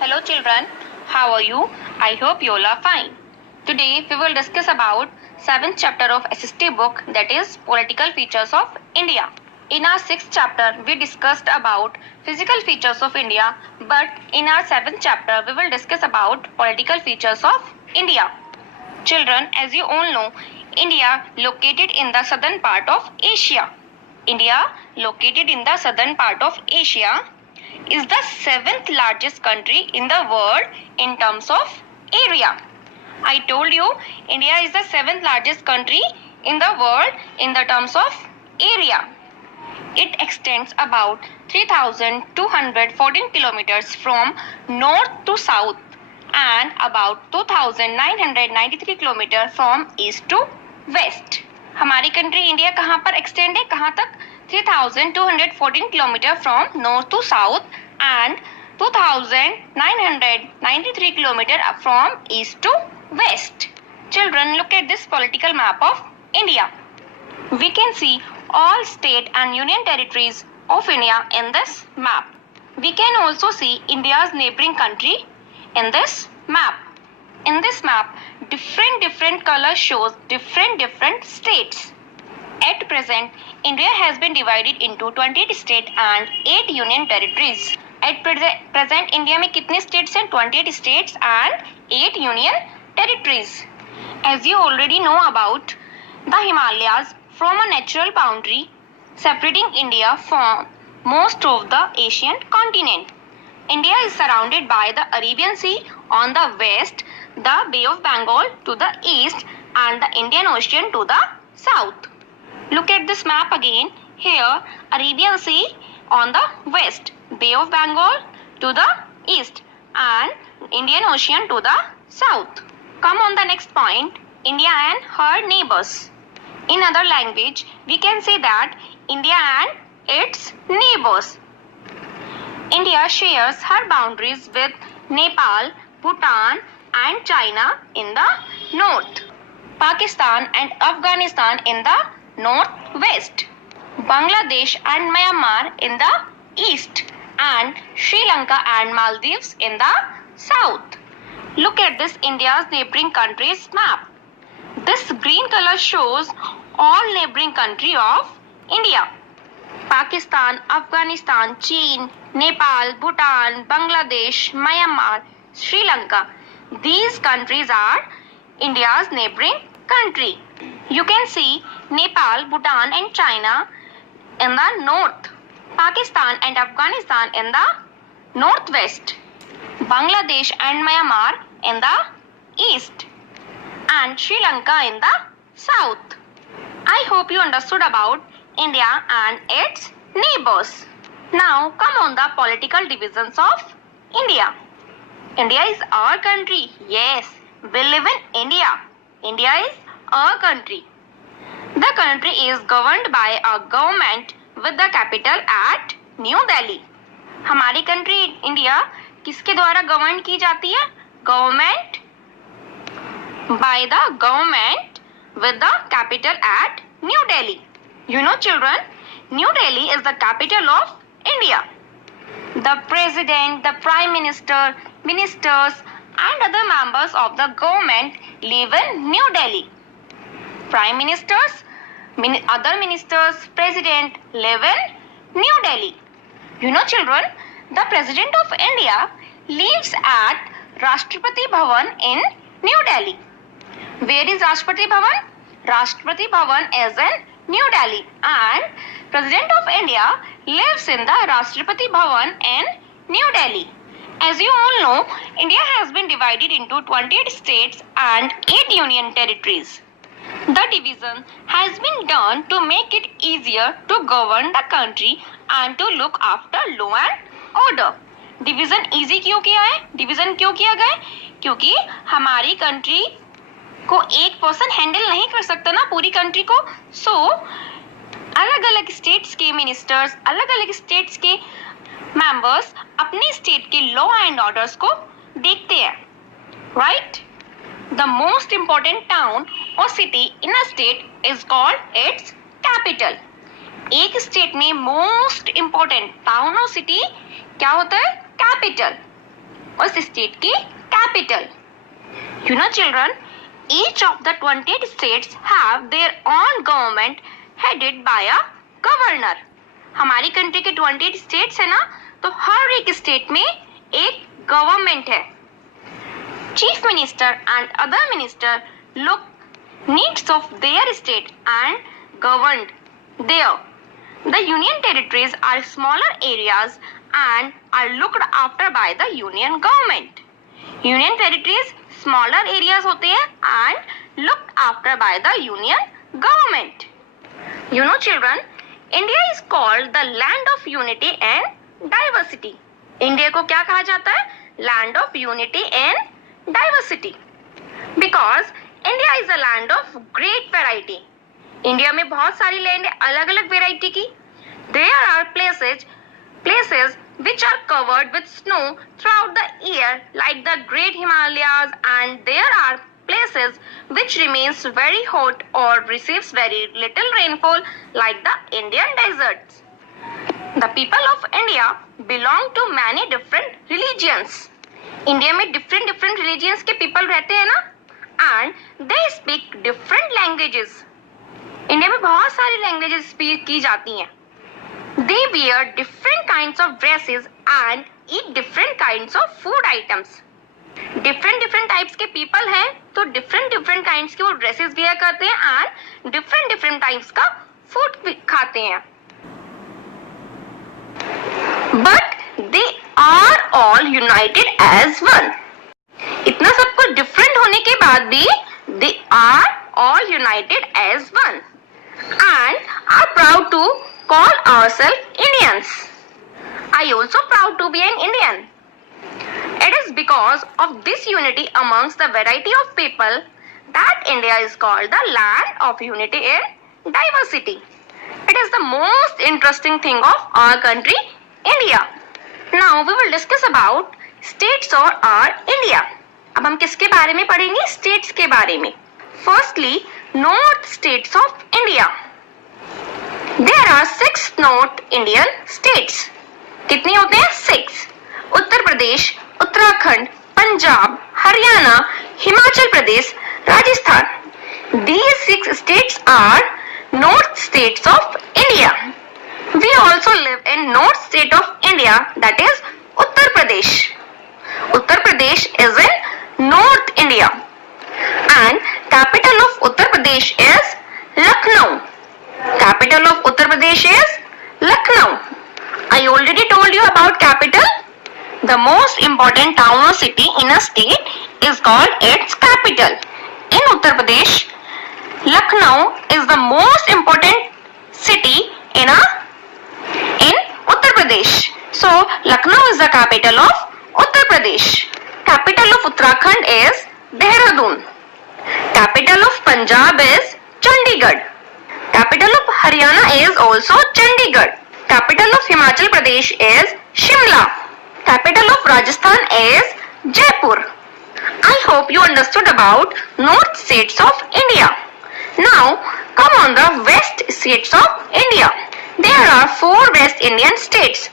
Hello children, how are you? I hope you all are fine. Today we will discuss about 7th chapter of SST book, that is Political Features of India. In our 6th chapter we discussed about physical features of India, but in our 7th chapter we will discuss about political features of India. Children, as you all know, India located in the southern part of Asia. India located in the southern part of Asia is the 7th largest country in the world in terms of area. I told you India is the 7th largest country in the world in the terms of area. It extends about 3,214 kilometers from north to south and about 2,993 kilometers from east to west. हमारी country India कहाँ पर extend है, कहाँ तक? 3,214 kilometre from north to south and 2,993 kilometer from east to west. Children, look at this political map of India. We can see all state and union territories of India in this map. We can also see India's neighboring country in this map. In this map, different color shows different states. At present, India has been divided into 28 states and 8 union territories. At present, India में कितने states हैं? 28 states and 8 union territories. As you already know about the Himalayas from a natural boundary separating India from most of the Asian continent. India is surrounded by the Arabian Sea on the west, the Bay of Bengal to the east and the Indian Ocean to the south. Look at this map again. Here, Arabian Sea on the west, Bay of Bengal to the east and Indian Ocean to the south. Come on the next point, India and her neighbors. In other language, we can say that India and its neighbors. India shares her boundaries with Nepal, Bhutan and China in the north, Pakistan and Afghanistan in the northwest, Bangladesh and Myanmar in the east, and Sri Lanka and Maldives in the south. Look at this India's neighboring countries map. This green color shows all neighboring country of India. Pakistan, Afghanistan, China, Nepal, Bhutan, Bangladesh, Myanmar, Sri Lanka. These countries are India's neighboring country. You can see Nepal, Bhutan and China in the north, Pakistan and Afghanistan in the northwest, Bangladesh and Myanmar in the east, and Sri Lanka in the south. I hope you understood about India and its neighbors. Now come on the political divisions of India. India is our country. Yes, we live in India. India is our country. The country is governed by a government with the capital at New Delhi. हमारी country India किसके द्वारा govern की जाती है? Government by the government with the capital at New Delhi. You know children, New Delhi is the capital of India. The president, the prime minister, ministers and other members of the government live in New Delhi. Prime ministers, other ministers, president live in New Delhi. You know children, the president of India lives at Rashtrapati Bhavan in New Delhi. Where is Rashtrapati Bhavan? Rashtrapati Bhavan is in New Delhi and President of India lives in the Rashtrapati Bhavan in New Delhi. As you all know, India has been divided into 28 states and 8 union territories. The division has been done to make it easier to govern the country and to look after law and order. Division easy क्यों किया है? Division क्यों किया गया? क्योंकि हमारी country को एक पर्सन हैंडल नहीं कर सकता ना पूरी कंट्री को. सो अलग अलग स्टेट्स के मिनिस्टर्स, अलग अलग स्टेट्स के मेंबर्स अपने स्टेट के लॉ एंड ऑर्डर्स को देखते हैं. Right? The most important town और city in a state is called its capital. एक स्टेट में मोस्ट इम्पोर्टेंट टाउन और सिटी क्या होता है? कैपिटल. उस स्टेट की capital. You know children, each of the 28 states have their own government headed by a governor. हमारी country के 28 स्टेट्स है ना, तो हर एक स्टेट में एक गवर्नमेंट है. Chief minister and other minister look needs of their state and governed there. The union territories are smaller areas and are looked after by the union government. Union territories smaller areas होते हैं and looked after by the union government. You know children, India is called the land of unity and diversity. India को क्या कहा जाता है? Land of unity and diversity. Because India is a land of great variety. India में बहुत सारी land है अलग अलग वेराइटी की. There are places which are covered with snow throughout the year like the Great Himalayas, and there are places which remains very hot or receives very little rainfall like the Indian deserts. The people of India belong to many different religions. India में different religions के people रहते हैं ना, and they speak different languages. India में बहुत सारी languages speak की जाती हैं. They wear different kinds of dresses and eat different kinds of food items. different types के people हैं, तो different kinds के वो dresses wear करते हैं and different types का food खाते हैं. But they are all united as one. इतना सब कुछ different होने के बाद भी they are all united as one and are proud to call ourselves Indians. I also proud to be an Indian. It is because of this unity amongst the variety of people that India is called the land of unity and diversity. It is the most interesting thing of our country, India. Now we will discuss about states or our India. अब हम किसके बारे में पढ़ेंगे? States के बारे में. Firstly, North states of India. There are 6 North Indian states. कितने होते हैं? 6. Uttar Pradesh, Uttarakhand, Punjab, Haryana, Himachal Pradesh, Rajasthan. These 6 states are North states of India. We also live in North state of India, that is Uttar Pradesh. Uttar Pradesh is in North India. And capital of Uttar Pradesh is Lucknow. Capital of Uttar Pradesh is Lucknow. I already told you about capital. The most important town or city in a state is called its capital. In Uttar Pradesh, Lucknow is the most important city in Uttar Pradesh. So Lucknow is the capital of Uttar Pradesh. Capital of Uttarakhand is Dehradun. Capital of Punjab is Chandigarh. Capital of Haryana is also Chandigarh. Capital of Himachal Pradesh is Shimla. Capital of Rajasthan is Jaipur. I hope you understood about North states of India. Now come on the West states of India. There are 4 West Indian states: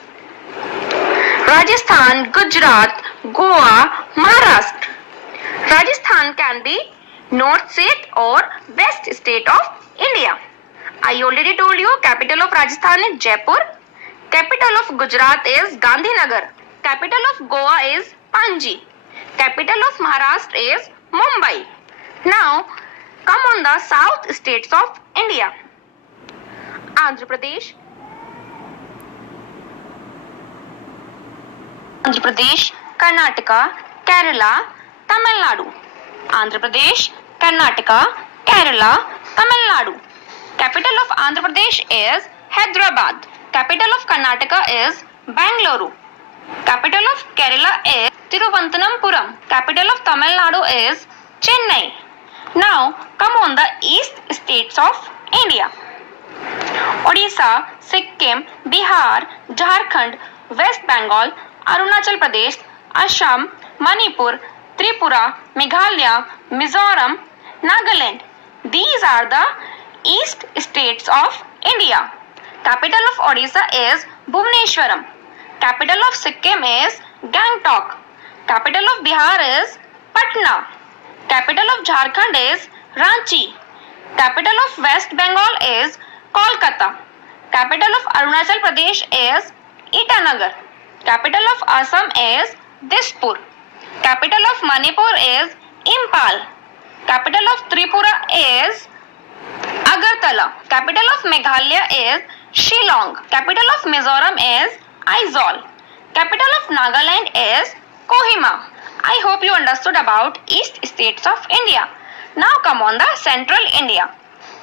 Rajasthan, Gujarat, Goa, Maharashtra. Rajasthan can be North state or West state of India. I already told you capital of Rajasthan is Jaipur. Capital of Gujarat is Gandhinagar. Capital of Goa is Panji. Capital of Maharashtra is Mumbai. Now come on the South states of India. Andhra Pradesh, Karnataka, Kerala, Tamil Nadu. Andhra Pradesh, Karnataka, Kerala, Tamil Nadu. Capital of Andhra Pradesh is Hyderabad. Capital of Karnataka is Bangalore. Capital of Kerala is Thiruvananthapuram. Capital of Tamil Nadu is Chennai. Now come on the east states of India. Odisha, Sikkim, Bihar, Jharkhand, West Bengal, Arunachal Pradesh, Assam, Manipur, Tripura, Meghalaya, Mizoram, Nagaland. These are the east states of India. Capital of Odisha is Bhubaneswaram. Capital of Sikkim is Gangtok. Capital of Bihar is Patna. Capital of Jharkhand is Ranchi. Capital of West Bengal is Kolkata. Capital of Arunachal Pradesh is Itanagar. Capital of Assam is Dispur. Capital of Manipur is Impal. Capital of Tripura is Agartala. Capital of Meghalaya is Shillong. Capital of Mizoram is Aizawl. Capital of Nagaland is Kohima. I hope you understood about East states of India. Now come on the Central India.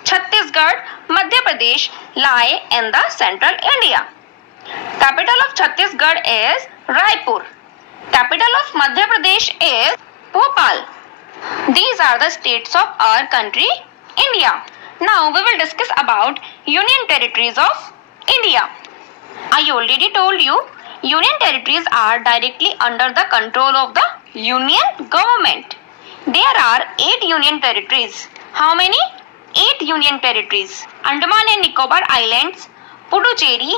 Chhattisgarh, Madhya Pradesh lie in the Central India. Capital of Chhattisgarh is Raipur. Capital of Madhya Pradesh is Bhopal. These are the states of our country, India. Now we will discuss about Union Territories of India. I already told you, Union Territories are directly under the control of the Union Government. There are 8 Union Territories. How many? 8 Union Territories. Andaman and Nicobar Islands, Puducherry,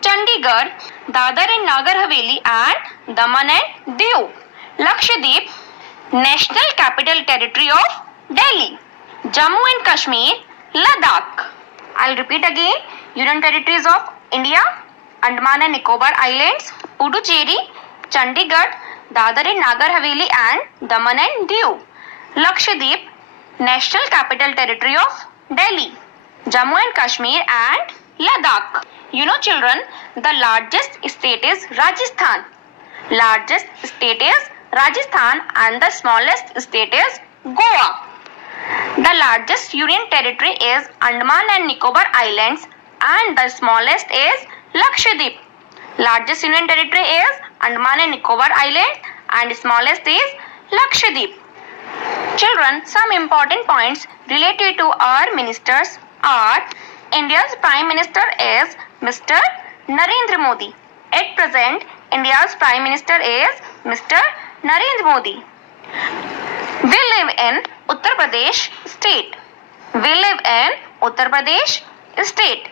Chandigarh, Dadar and Nagar Haveli and Daman and Diu. Lakshadweep, National Capital Territory of Delhi. Jammu and Kashmir, Ladakh. I'll repeat again. Union Territories of India, Andaman and Nicobar Islands, Puducherry, Chandigarh, Dadar and Nagar Haveli and Daman and Diu. Lakshadweep, National Capital Territory of Delhi, Jammu and Kashmir and Ladakh. You know children, the largest state is Rajasthan. Largest state is Rajasthan and the smallest state is Goa. The largest union territory is Andaman and Nicobar Islands and the smallest is Lakshadweep. Largest union territory is Andaman and Nicobar Islands and smallest is Lakshadweep. Children, some important points related to our ministers are: India's Prime Minister is Mr. Narendra Modi. At present, India's Prime Minister is Mr. Narendra Modi. We live in Uttar Pradesh state. We live in Uttar Pradesh state.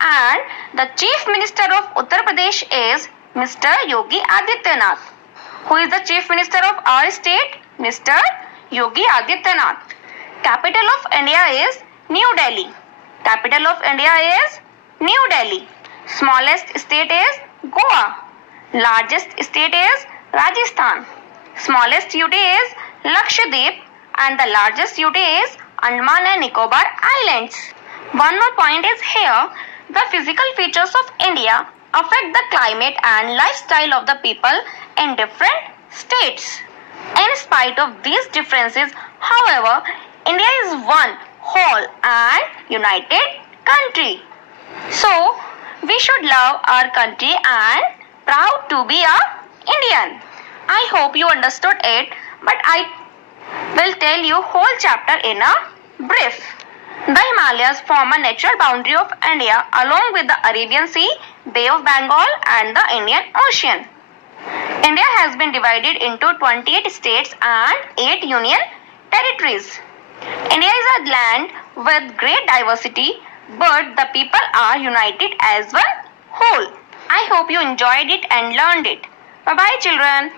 And the Chief Minister of Uttar Pradesh is Mr. Yogi Adityanath. Who is the Chief Minister of our state? Mr. Yogi Adityanath. Capital of India is New Delhi. Capital of India is New Delhi. Smallest state is Goa. Largest state is Rajasthan. Smallest UT is Lakshadweep and the largest UT is Andaman and Nicobar Islands. One more point is here, the physical features of India affect the climate and lifestyle of the people in different states. In spite of these differences, however, India is one whole and united country. So, we should love our country and proud to be a Indian. I hope you understood it, but I will tell you whole chapter in a brief. The Himalayas form a natural boundary of India along with the Arabian Sea, Bay of Bengal and the Indian Ocean. India has been divided into 28 states and 8 union territories. India is a land with great diversity, but the people are united as one whole. I hope you enjoyed it and learned it. Bye-bye children.